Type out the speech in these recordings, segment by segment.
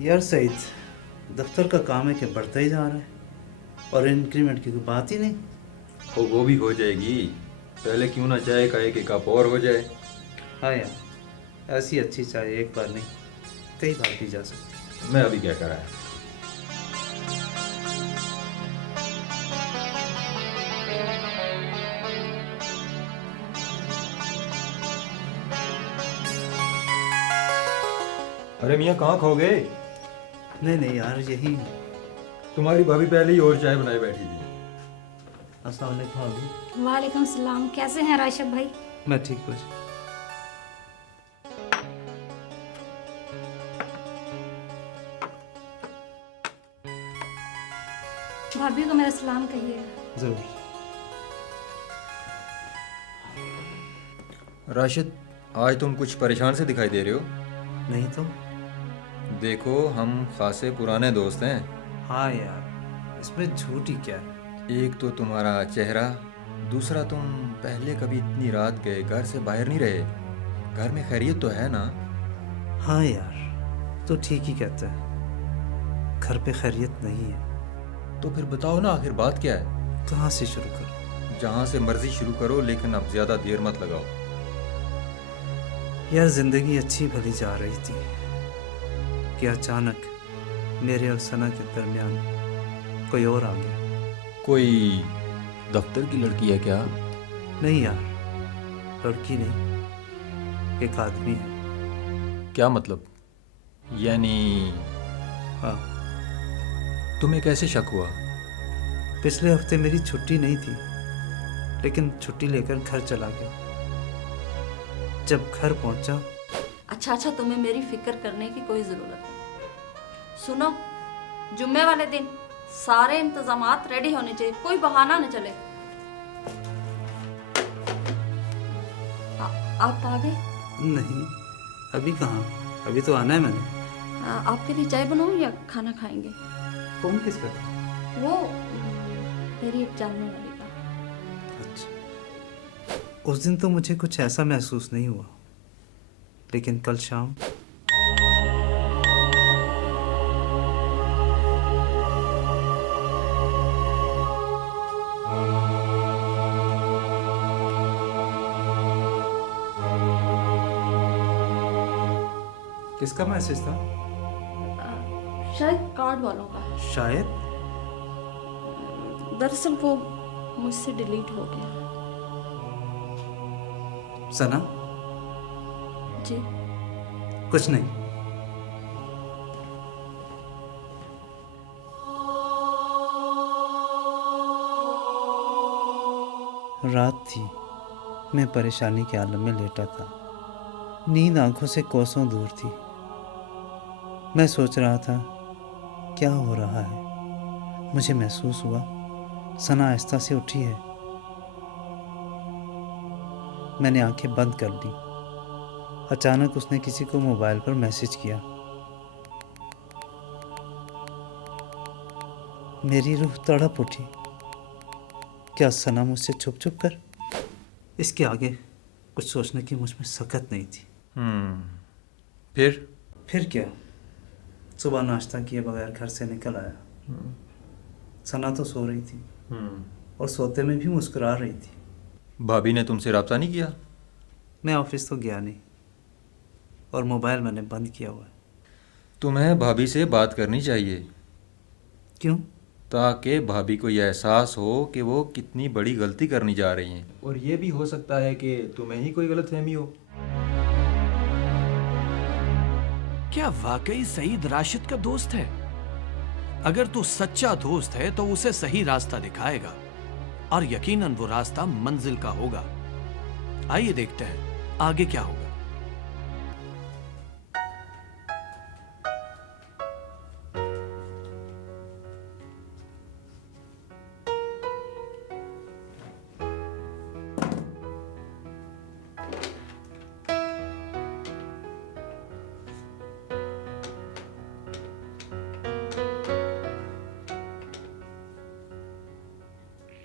यार सईद, दफ्तर का काम है कि बढ़ता ही जा रहा है और इंक्रीमेंट की कोई बात ही नहीं। वो भी हो जाएगी। पहले क्यों ना चाय का एक कप और हो जाए। हाँ यार, ऐसी अच्छी चाय एक बार नहीं कई बार पी जा सकती। मैं अभी क्या करा है। अरे मियाँ कहाँ खो गए। नहीं नहीं यार, यही। तुम्हारी भाभी पहले ही और चाय बनाए बैठी थी। अस्सलाम वालेकुम भाभी। वालेकुम सलाम। कैसे हैं राशिद भाई? मैं ठीक हूँ। भाभी को मेरा सलाम कहिएगा। जरूर। राशिद, आज तुम कुछ परेशान से दिखाई दे रहे हो। नहीं तो। देखो, हम खासे पुराने दोस्त हैं। हाँ यार, इसमें झूठ ही क्या है। एक तो तुम्हारा चेहरा, दूसरा तुम पहले कभी इतनी रात गए घर से बाहर नहीं रहे। घर में खैरियत तो है ना। हाँ यार, तो ठीक ही कहता है, घर पे खैरियत नहीं है। तो फिर बताओ ना, आखिर बात क्या है। कहाँ से शुरू करूँ? जहाँ से मर्जी शुरू करो, लेकिन अब ज़्यादा देर मत लगाओ। यार, जिंदगी अच्छी भली जा रही थी कि अचानक मेरे और सना के दरमियान कोई और आ गया। कोई दफ्तर की लड़की है क्या? नहीं यार, लड़की नहीं, एक आदमी है। क्या मतलब? यानी हाँ, तुम्हें कैसे शक हुआ? पिछले हफ्ते मेरी छुट्टी नहीं थी, लेकिन छुट्टी लेकर घर चला गया। जब घर पहुंचा, अच्छा, तुम्हें मेरी फिक्र करने की कोई ज़रूरत नहीं। सुनो, जुम्मे वाले दिन सारे इंतजामात रेडी होने चाहिए, कोई बहाना न चले। आप आ गए? नहीं, अभी कहाँ, अभी तो आना है मैंने। आपके लिए चाय बनाऊं या खाना खाएंगे? फोन किसका था? वो मेरी एक जानने वाली का। अच्छा, उस दिन तो मुझे कुछ ऐसा महसूस नहीं हुआ, लेकिन कल शाम किसका मैसेज था? शायद कार्ड वालों का। शायद। दरअसल वो मुझसे डिलीट हो गया। सना? जी। कुछ नहीं। रात थी, मैं परेशानी के आलम में लेटा था। नींद आंखों से कोसों दूर थी। मैं सोच रहा था क्या हो रहा है। मुझे महसूस हुआ सना आहिस्ता से उठी है। मैंने आंखें बंद कर ली। अचानक उसने किसी को मोबाइल पर मैसेज किया। मेरी रूह तड़प उठी। क्या सना मुझसे छुप छुप कर? इसके आगे कुछ सोचने की मुझ में सकत नहीं थी। फिर क्या, सुबह नाश्ता किए बगैर घर से निकल आया। सना तो सो रही थी और सोते में भी मुस्कुरा रही थी। भाभी ने तुमसे राब्ता नहीं किया? मैं ऑफिस तो गया नहीं और मोबाइल मैंने बंद किया हुआ है। तुम्हें भाभी से बात करनी चाहिए। क्यों? ताकि भाभी को यह एहसास हो कि वो कितनी बड़ी गलती करने जा रही हैं, और ये भी हो सकता है कि तुम्हें ही कोई गलतफहमी हो। क्या वाकई सईद राशिद का दोस्त है? अगर तू सच्चा दोस्त है तो उसे सही रास्ता दिखाएगा, और यकीनन वो रास्ता मंजिल का होगा। आइए देखते हैं आगे क्या होगा।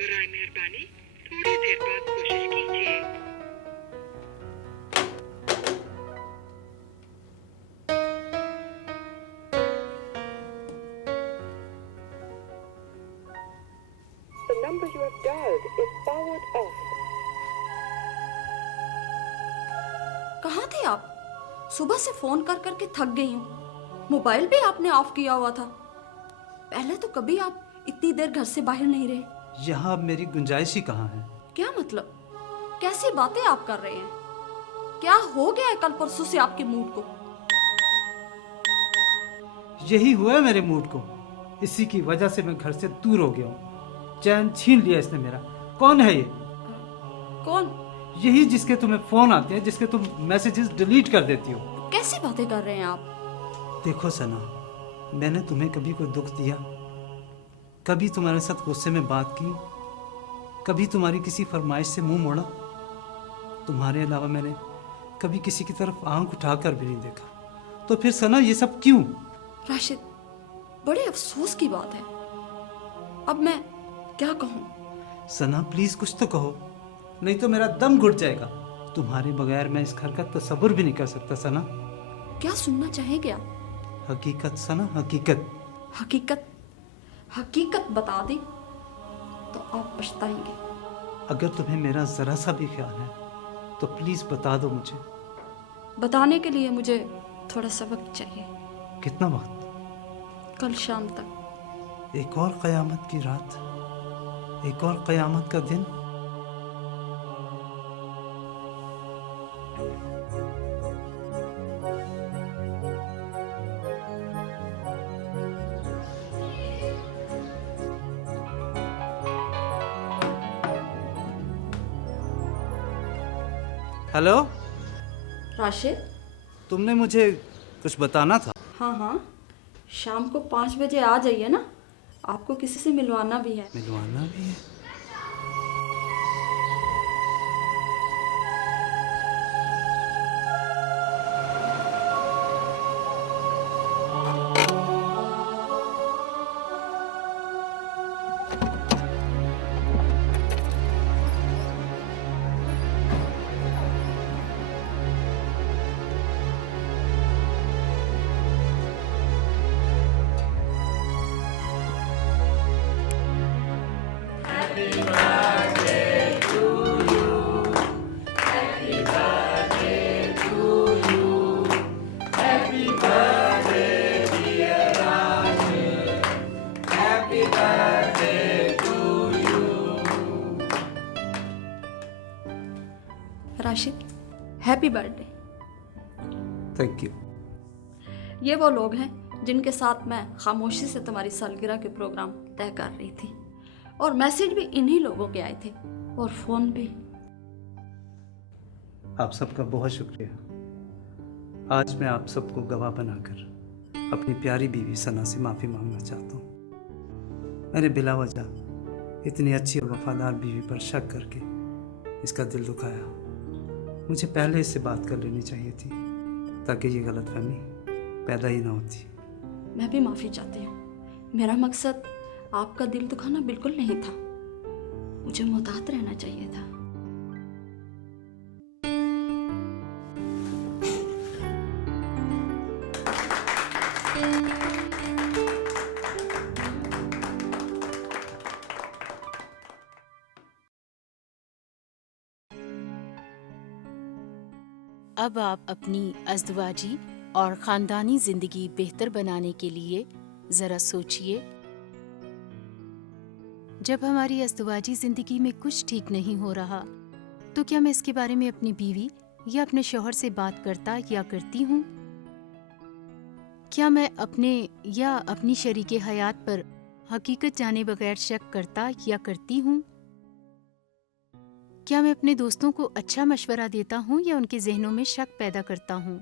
बराए मेहरबानी थोड़ी देर बाद कोशिश कीजिए। थे आप? सुबह से फोन कर करके थक गई हूँ। मोबाइल भी आपने ऑफ किया हुआ था। पहले तो कभी आप इतनी देर घर से बाहर नहीं रहे। यहाँ अब मेरी गुंजाइश ही कहाँ है? क्या मतलब? कैसी बातें आप कर रहे हैं? क्या हो गया है कल परसों से आपके मूड को? यही हुआ है मेरे मूड को। इसी की वजह से मैं घर से दूर हो गया हूँ। चैन छीन लिया इसने मेरा। कौन है ये? कौन? यही जिसके तुम्हें फोन आते हैं, जिसके तुम मैसेजेस डिलीट कर देती हो। कैसी बातें कर रहे हैं आप? देखो सना, मैंने तुम्हें कभी कोई दुख दिया? कभी तुम्हारे साथ गुस्से में बात की? कभी तुम्हारी किसी फरमाइश से मुंह मोड़ा? तुम्हारे अलावा मैंने कभी किसी की तरफ आंख उठाकर भी नहीं देखा। तो फिर सना ये सब क्यों? राशिद, बड़े अफसोस की बात है। अब मैं क्या कहूँ? सना प्लीज कुछ तो कहो, नहीं तो मेरा दम घुट जाएगा। तुम्हारे बगैर मैं इस घर का तसव्वुर भी नहीं कर सकता सना। क्या सुनना चाहेंगे आप? हकीकत सना, हकीकत। हकीकत? हकीकत बता दी तो आप पछताएंगे। अगर तुम्हें मेरा जरा सा भी ख्याल है तो प्लीज बता दो मुझे। बताने के लिए मुझे थोड़ा सा वक्त चाहिए। कितना वक्त? कल शाम तक। एक और कयामत की रात, एक और कयामत का दिन। हेलो, राशिद? तुमने मुझे कुछ बताना था। हाँ हाँ, शाम को 5 बजे आ जाइए ना, आपको किसी से मिलवाना भी है। मिलवाना भी है? Rashid, happy birthday. Thank you. ये वो लोग हैं जिनके साथ मैं खामोशी से तुम्हारी सालगिरह के प्रोग्राम तय कर रही थी, और मैसेज भी इन्हीं लोगों के आए थे, और फोन भी। आप सबका बहुत शुक्रिया। आज मैं आप सबको गवाह बनाकर अपनी प्यारी बीवी सना से माफ़ी मांगना चाहता हूँ। मैंने बिला वजह इतनी अच्छी और वफादार बीवी पर शक करके इसका दिल दुखाया। मुझे पहले इससे बात कर लेनी चाहिए थी ताकि ये गलतफहमी पैदा ही ना होती। मैं भी माफ़ी चाहती हूँ। मेरा मकसद आपका दिल दुखाना बिल्कुल नहीं था। मुझे मुहतात रहना चाहिए था। अब आप अपनी अज़दवाजी और ख़ानदानी ज़िंदगी बेहतर बनाने के लिए ज़रा सोचिए। जब हमारी अज़दवाजी ज़िंदगी में कुछ ठीक नहीं हो रहा तो क्या मैं इसके बारे में अपनी बीवी या अपने शौहर से बात करता या करती हूँ? क्या मैं अपने या अपनी शरीके हयात पर हकीकत जाने बगैर शक करता या करती हूँ? क्या मैं अपने दोस्तों को अच्छा मशवरा देता हूँ या उनके जहनों में शक पैदा करता हूँ?